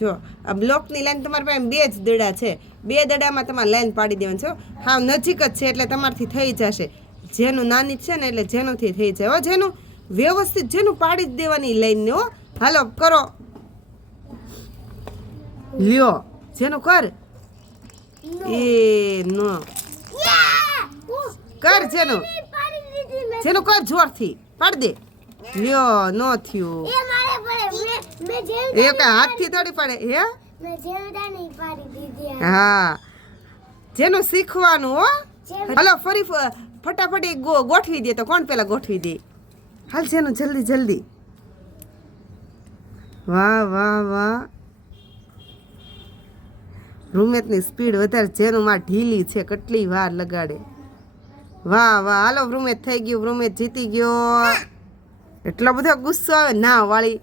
જો આ બ્લોકની લાઈન તમારી પાસે 2 જ દડા છે, 2 દડામાં તમારે લાઈન પાડી દેવાની છો. હા નજીક જ છે એટલે તમારથી થઈ જશે. જેનું નાની છે ને એટલે જેનુંથી થઈ જાય. હો જેનું વ્યવસ્થિત જેનું પાડી જ દેવાની લાઈનને. હો હાલો કરો, લ્યો જેનું કર. એ નો કર જેનું, જેનું કર જોરથી પાડી દે. લ્યો નો થયું. એ કઈ હાથથી થોડી પડે હે. હા જેનું શીખવાનું. હો હાલો ફરી ફટાફટ ગોઠવી દે. તો કોણ પેલા ગોઠવી દે? હાલ જેનું જલ્દી જલ્દી. વાહ વાહ વાહ, રૂમેતની સ્પીડ વધારે. જેનું માં ઢીલી છે, કેટલી વાર લગાડે. વાહ વાહ હાલો રૂમેત થઈ ગયું, રૂમેત જીતી ગયો. એટલો બધો ગુસ્સો આવે ના વાળી.